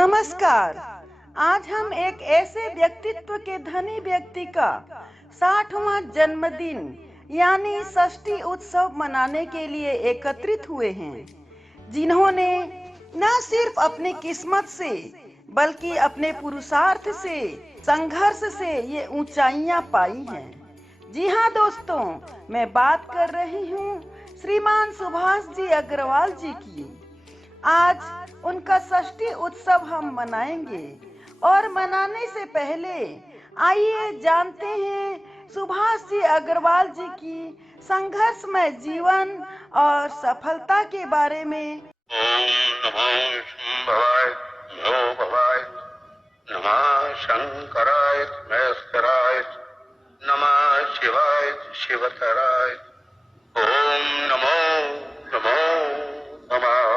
नमस्कार। आज हम एक ऐसे व्यक्तित्व के धनी व्यक्ति का 60वां जन्मदिन यानी षष्ठी उत्सव मनाने के लिए एकत्रित हुए हैं, जिन्होंने न सिर्फ अपनी किस्मत से बल्कि अपने पुरुषार्थ से, संघर्ष से ये ऊंचाइयां पाई हैं। जी हाँ दोस्तों, मैं बात कर रही हूँ श्रीमान सुभाष जी अग्रवाल जी की। आज उनका षष्ठी उत्सव हम मनाएंगे और मनाने से पहले आइए जानते हैं सुभाष जी अग्रवाल जी की संघर्षमय जीवन और सफलता के बारे में। ओम नमः शिवाय, नमो भवाय, नमः शंकराय महेश्वराय, नमः शिवाय शिवतराय, ओम नमो नमो नमः।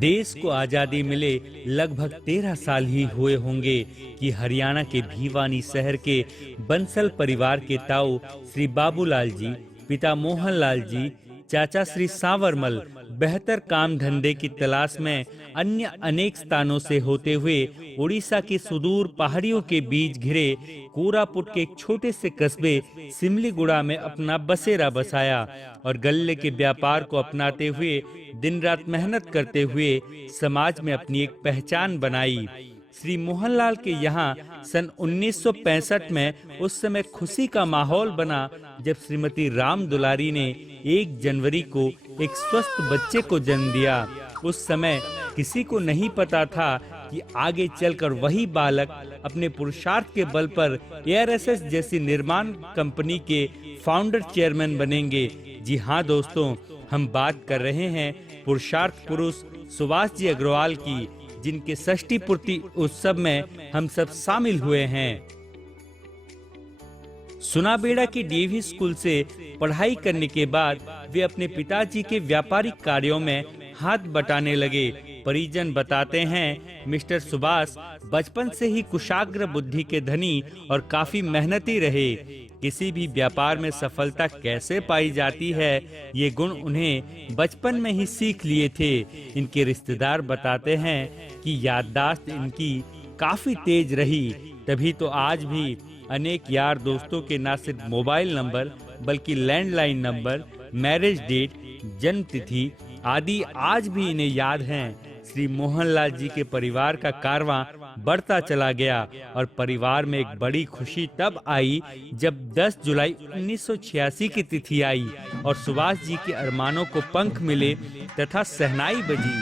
देश को आजादी मिले लगभग 13 साल ही हुए होंगे कि हरियाणा के भिवानी शहर के बंसल परिवार के ताऊ श्री बाबूलाल जी, पिता मोहनलाल जी, चाचा श्री सांवरमल बेहतर काम धंधे की तलाश में अन्य अनेक स्थानों से होते हुए उड़ीसा के सुदूर पहाड़ियों के बीच घिरे कोरापुट के एक छोटे से कस्बे सिमलीगुड़ा में अपना बसेरा बसाया और गल्ले के व्यापार को अपनाते हुए दिन रात मेहनत करते हुए समाज में अपनी एक पहचान बनाई। श्री मोहनलाल के यहाँ सन 1965 में उस समय खुशी का माहौल बना जब श्रीमती राम दुलारी ने 1 जनवरी को एक स्वस्थ बच्चे को जन्म दिया। उस समय किसी को नहीं पता था कि आगे चलकर वही बालक अपने पुरुषार्थ के बल पर एआरएसएस जैसी निर्माण कंपनी के फाउंडर चेयरमैन बनेंगे। जी हाँ दोस्तों, हम बात कर रहे हैं पुरुषार्थ पुरुष सुभाष जी अग्रवाल की, जिनके षष्ठी पूर्ति उत्सव में हम सब शामिल हुए हैं। सुनाबेड़ा की डीएवी स्कूल से पढ़ाई करने के बाद वे अपने पिताजी के व्यापारिक कार्यों में हाथ बटाने लगे। परिजन बताते हैं मिस्टर सुभाष बचपन से ही कुशाग्र बुद्धि के धनी और काफी मेहनती रहे। किसी भी व्यापार में सफलता कैसे पाई जाती है, ये गुण उन्हें बचपन में ही सीख लिए थे। इनके रिश्तेदार बताते हैं कि याददाश्त इनकी काफी तेज रही, तभी तो आज भी अनेक यार दोस्तों के न सिर्फ मोबाइल नंबर बल्कि लैंडलाइन नंबर, मैरिज डेट, जन्म तिथि आदि आज भी इन्हें याद हैं। श्री मोहनलाल जी के परिवार का कारवां बढ़ता चला गया और परिवार में एक बड़ी खुशी तब आई जब 10 जुलाई 1986 की तिथि आई और सुभाष जी के अरमानों को पंख मिले तथा सहनाई बजी।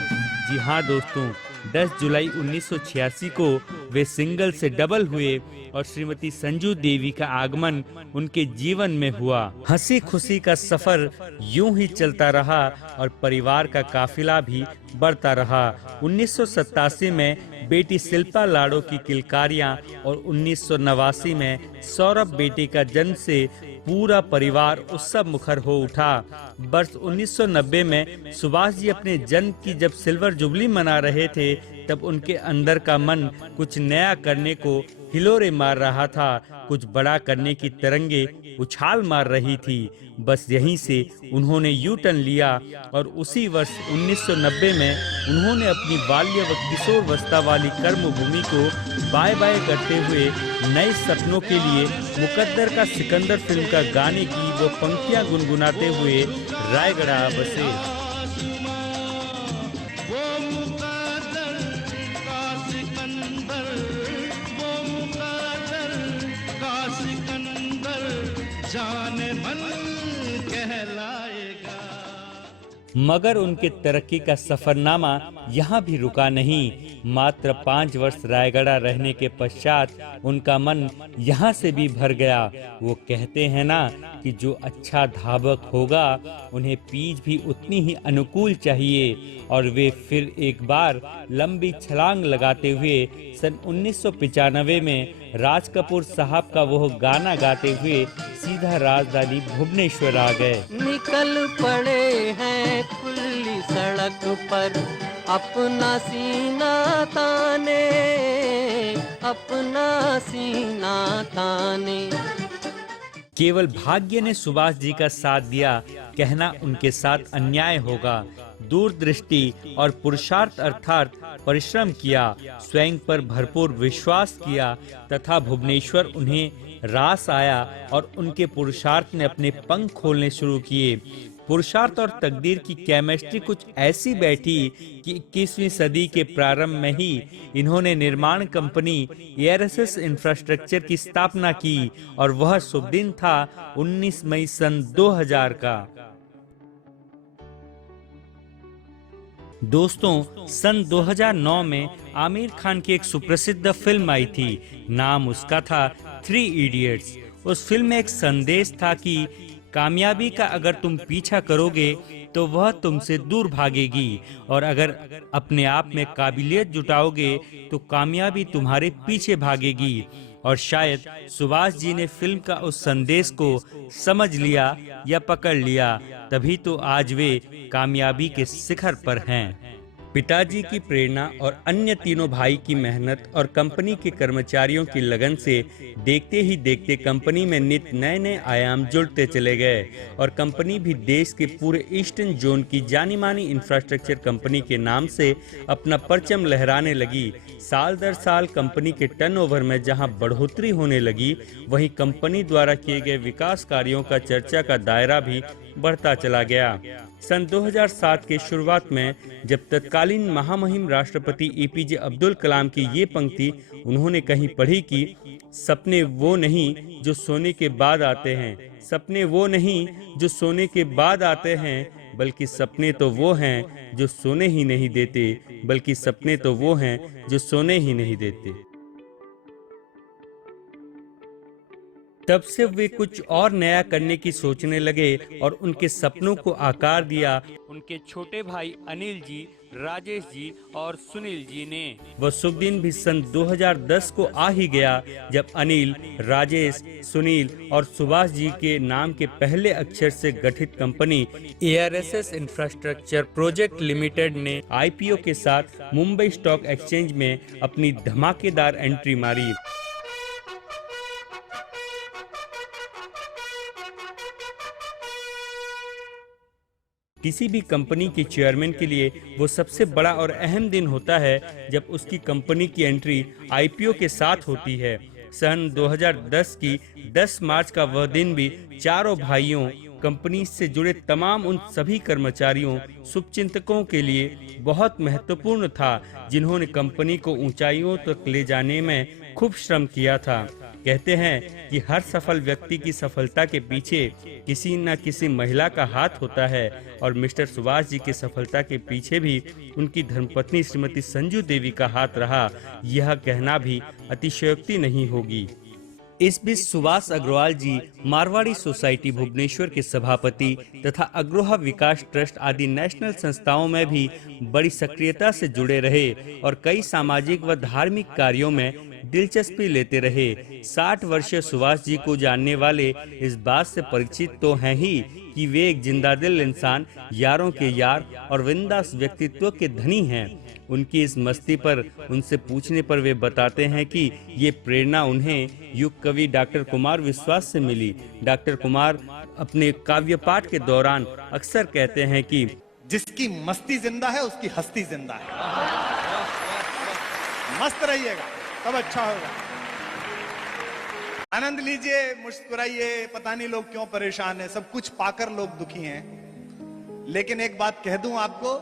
जी हाँ दोस्तों, 10 जुलाई 1986 को वे सिंगल से डबल हुए और श्रीमती संजू देवी का आगमन उनके जीवन में हुआ। हंसी खुशी का सफर यूं ही चलता रहा और परिवार का काफिला भी बढ़ता रहा। 1987 में बेटी शिल्पा लाड़ो की किलकारियां और 1989 में सौरभ बेटे का जन्म से पूरा परिवार उत्सव मुखर हो उठा। वर्ष 1990 में सुभाष जी अपने जन्म की जब सिल्वर जुबली मना रहे थे, तब उनके अंदर का मन कुछ नया करने को हिलोरे मार रहा था, कुछ बड़ा करने की तरंगे उछाल मार रही थी। बस यहीं से उन्होंने यू टर्न लिया और उसी वर्ष 1990 में उन्होंने अपनी बाल्य व किशोरावस्था वाली कर्मभूमि को बाय बाय करते हुए नए सपनों के लिए मुकद्दर का सिकंदर फिल्म का गाने की वो पंक्तियां गुनगुनाते हुए रायगढ़ बसे। मगर उनके तरक्की का सफरनामा यहाँ भी रुका नहीं। मात्र 5 वर्ष रायगढ़ रहने के पश्चात उनका मन यहाँ से भी भर गया। वो कहते हैं ना कि जो अच्छा धावक होगा उन्हें पीच भी उतनी ही अनुकूल चाहिए। और वे फिर एक बार लंबी छलांग लगाते हुए सन 1995 में राज कपूर साहब का वो गाना गाते हुए सीधा राजधानी भुवनेश्वर आ गए। निकल पड़े हैं खुली सड़क पर अपना सीना ताने, अपना सीना ताने। केवल भाग्य ने सुभाष जी का साथ दिया, कहना उनके साथ अन्याय होगा। दूरदृष्टि और पुरुषार्थ अर्थात परिश्रम किया, स्वयं पर भरपूर विश्वास किया तथा भुवनेश्वर उन्हें रास आया और उनके पुरुषार्थ ने अपने पंख खोलने शुरू किए। पुरुषार्थ और तकदीर की केमिस्ट्री कुछ ऐसी बैठी कि 21वीं सदी के प्रारंभ में ही इन्होंने निर्माण कंपनी एआरएसएस इंफ्रास्ट्रक्चर की स्थापना की और वह शुभ दिन था 19 मई सन 2000 का। दोस्तों, सन 2009 में आमिर खान की एक सुप्रसिद्ध फिल्म आई थी, नाम उसका था 3 इडियट्स। उस फिल्म में एक संदेश था कि कामयाबी का अगर तुम पीछा करोगे तो वह तुमसे दूर भागेगी, और अगर अपने आप में काबिलियत जुटाओगे तो कामयाबी तुम्हारे पीछे भागेगी। और शायद सुभाष जी ने फिल्म का उस संदेश को समझ लिया या पकड़ लिया, तभी तो आज वे कामयाबी के शिखर पर हैं। पिताजी की प्रेरणा और अन्य तीनों भाई की मेहनत और कंपनी के कर्मचारियों की लगन से देखते ही देखते कंपनी में नित नए नए आयाम जुड़ते चले गए और कंपनी भी देश के पूरे ईस्टर्न जोन की जानी मानी इंफ्रास्ट्रक्चर कंपनी के नाम से अपना परचम लहराने लगी। साल दर साल कंपनी के टर्नओवर में जहां बढ़ोतरी होने लगी, वहीं कंपनी द्वारा किए गए विकास कार्यों का चर्चा का दायरा भी बढ़ता चला गया। सन 2007 के शुरुआत में जब तत्कालीन महामहिम राष्ट्रपति एपीजे अब्दुल कलाम की ये पंक्ति उन्होंने कहीं पढ़ी कि सपने वो नहीं जो सोने के बाद आते हैं, सपने वो नहीं जो सोने के बाद आते हैं, बल्कि सपने तो वो हैं जो सोने ही नहीं देते, बल्कि सपने तो वो हैं जो सोने ही नहीं देते। तब से वे कुछ और नया करने की सोचने लगे और उनके सपनों को आकार दिया उनके छोटे भाई अनिल जी, राजेश जी और सुनील जी ने। वह शुभ दिन भी सन 2010 को आ ही गया जब अनिल, राजेश, सुनील और सुभाष जी के नाम के पहले अक्षर से गठित company ARSS infrastructure project limited ने आईपीओ के साथ मुंबई स्टॉक एक्सचेंज में अपनी धमाकेदार एंट्री मारी। किसी भी कंपनी के चेयरमैन के लिए वो सबसे बड़ा और अहम दिन होता है जब उसकी कंपनी की एंट्री आईपीओ के साथ होती है। सन 2010 की 10 मार्च का वह दिन भी चारों भाइयों, कंपनी से जुड़े तमाम उन सभी कर्मचारियों, शुभचिंतकों के लिए बहुत महत्वपूर्ण था जिन्होंने कंपनी को ऊंचाइयों तक ले जाने में खूब श्रम किया था। कहते हैं कि हर सफल व्यक्ति की सफलता के पीछे किसी न किसी महिला का हाथ होता है और मिस्टर सुभाष जी की सफलता के पीछे भी उनकी धर्मपत्नी श्रीमती संजू देवी का हाथ रहा, यह कहना भी अतिशयोक्ति नहीं होगी। इस बीच सुभाष अग्रवाल जी मारवाड़ी सोसाइटी भुवनेश्वर के सभापति तथा अग्रोहा विकास ट्रस्ट आदि नेशनल संस्थाओं में भी बड़ी सक्रियता से जुड़े रहे और कई सामाजिक व धार्मिक कार्यों में दिलचस्पी लेते रहे। 60 वर्षीय सुभाष जी को जानने वाले इस बात से परिचित तो हैं ही कि वे एक जिंदादिल इंसान, यारों के यार और विंदास व्यक्तित्व के धनी हैं। उनकी इस मस्ती पर उनसे पूछने पर वे बताते हैं कि ये प्रेरणा उन्हें युग कवि डॉक्टर कुमार विश्वास से मिली। डॉक्टर कुमार अपने काव्य पाठ के दौरान अक्सर कहते हैं कि जिसकी मस्ती जिंदा है उसकी हस्ती जिंदा है। मस्त रहिएगा, सब अच्छा होगा। आनंद लीजिए, मुस्कुराइए। पता नहीं लोग क्यों परेशान हैं, सब कुछ पाकर लोग दुखी हैं। लेकिन एक बात कह दूं आपको,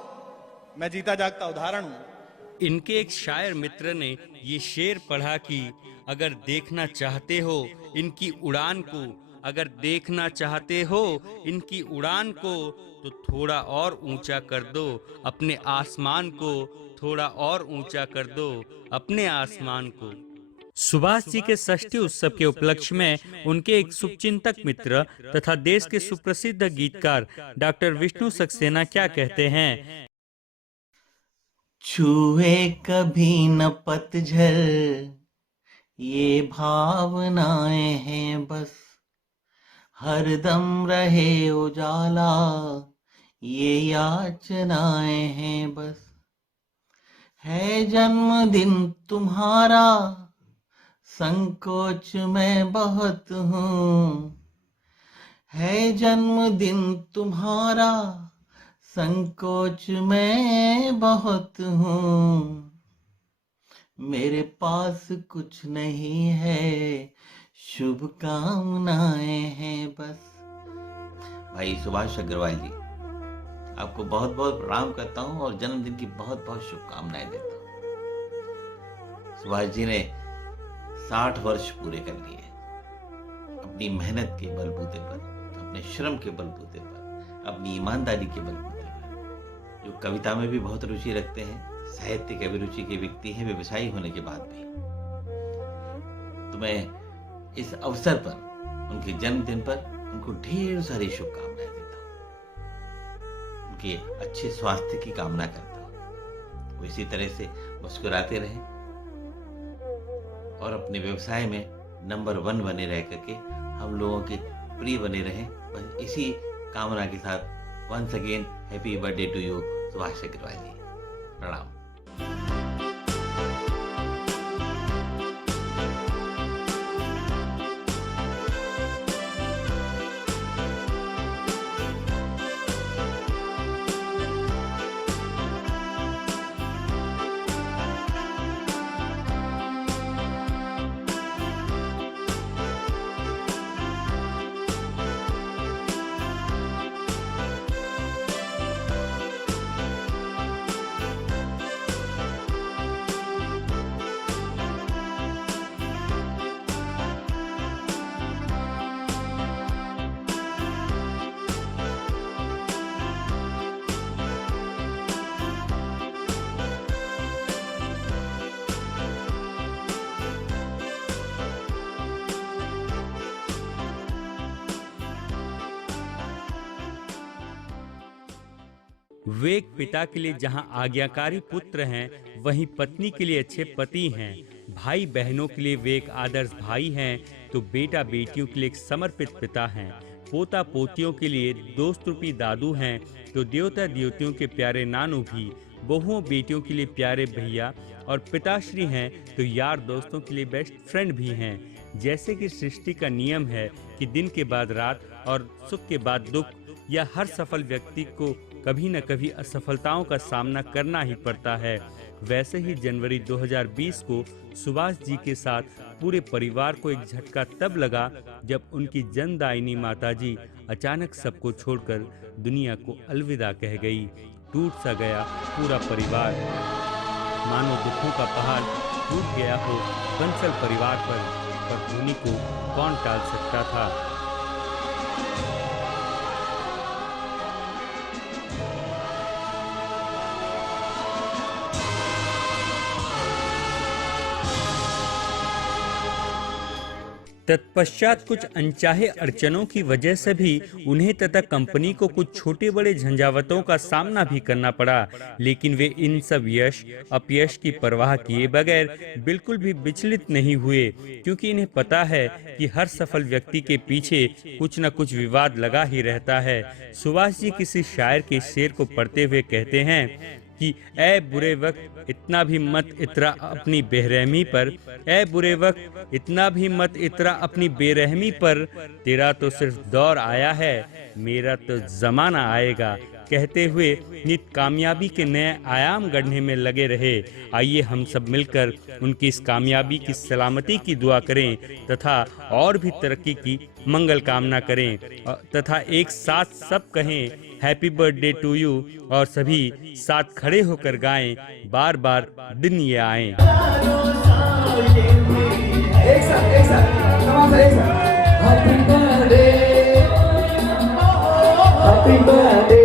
मैं जीता जागता उदाहरण हूं। इनके एक शायर मित्र ने ये शेर पढ़ा कि अगर देखना चाहते हो इनकी उड़ान को, अगर देखना चाहते हो इनकी उड़ान को, तो थोड़ा और ऊंचा कर दो अपने आसमान को, थोड़ा और ऊंचा कर दो अपने आसमान को। सुभाष जी के षष्ठी उत्सव के उपलक्ष्य में उनके एक शुभचिंतक मित्र तथा देश के सुप्रसिद्ध गीतकार डॉक्टर विष्णु सक्सेना क्या कहते हैं। छुए कभी न पतझड़ ये भावनाएं हैं बस, हरदम रहे उजाला ये याचनाएं हैं बस। है जन्मदिन तुम्हारा, संकोच मैं बहुत हूँ। है जन्मदिन तुम्हारा, संकोच मैं बहुत हूँ। मेरे पास कुछ नहीं है, शुभकामनाएं हैं बस। भाई सुभाष अग्रवाल जी, आपको बहुत बहुत प्रणाम करता हूँ और जन्मदिन की बहुत बहुत शुभकामनाएं देता हूँ। सुभाष जी ने 60 वर्ष पूरे कर लिए अपनी मेहनत के बलबूते पर, अपने श्रम के बलबूते पर, अपनी ईमानदारी के बलबूते पर। जो कविता में भी बहुत रुचि रखते हैं, साहित्य के अभिरुचि के व्यक्ति हैं व्यवसायी होने के बाद भी। तो मैं इस अवसर पर, उनके जन्मदिन पर उनको ढेर सारी शुभकामनाएं देता हूँ। उनके अच्छे स्वास्थ्य की कामना करता हूँ। वो इसी तरह से मुस्कुराते रहें और अपने व्यवसाय में नंबर 1 बने रह करके हम लोगों के प्रिय बने रहें। बस इसी कामना के साथ once again happy birthday to you Subhash Agarwal ji. प्रणाम। वे एक पिता के लिए जहां आज्ञाकारी पुत्र हैं, वहीं पत्नी के लिए अच्छे पति हैं। भाई बहनों के लिए वे एक आदर्श भाई हैं, तो बेटा बेटियों के लिए एक समर्पित पिता हैं। पोता पोतियों के लिए दोस्त रूपी दादू हैं, तो देवता देवतियों के प्यारे नानू भी। बहुओं बेटियों के लिए प्यारे भैया और पिताश्री हैं, तो यार दोस्तों के लिए बेस्ट फ्रेंड भी हैं। जैसे कि सृष्टि का नियम है कि दिन के बाद रात और सुख के बाद दुख, या हर सफल व्यक्ति को कभी न कभी असफलताओं का सामना करना ही पड़ता है, वैसे ही जनवरी 2020 को सुभाष जी के साथ पूरे परिवार को एक झटका तब लगा जब उनकी जन्मदायिनी माताजी अचानक सबको छोड़कर दुनिया को अलविदा कह गई। टूट सा गया पूरा परिवार, मानो दुखों का पहाड़ टूट गया हो बंसल परिवार पर धोनी को कौन टाल सकता था। तत्पश्चात कुछ अनचाहे अड़चनों की वजह से भी उन्हें तथा कंपनी को कुछ छोटे बड़े झंझावतों का सामना भी करना पड़ा, लेकिन वे इन सब यश अपयश की परवाह किए बगैर बिल्कुल भी विचलित नहीं हुए, क्योंकि इन्हें पता है कि हर सफल व्यक्ति के पीछे कुछ न कुछ विवाद लगा ही रहता है। सुभाष जी किसी शायर के शेर को पढ़ते हुए कहते हैं कि ऐ बुरे वक्त इतना भी मत इतरा अपनी बेरहमी पर, ऐ बुरे वक्त इतना भी मत इतरा अपनी बेरहमी पर, तेरा तो सिर्फ दौर आया है, मेरा तो जमाना आएगा। कहते हुए नित कामयाबी के नए आयाम गढ़ने में लगे रहे। आइए हम सब मिलकर उनकी इस कामयाबी की सलामती की दुआ करें तथा और भी तरक्की की मंगल कामना करें, तथा एक साथ सब कहें हैप्पी बर्थडे टू यू, और सभी साथ खड़े होकर गाएं बार बार दिन ये आए। एक साथ हैप्पी बर्थडे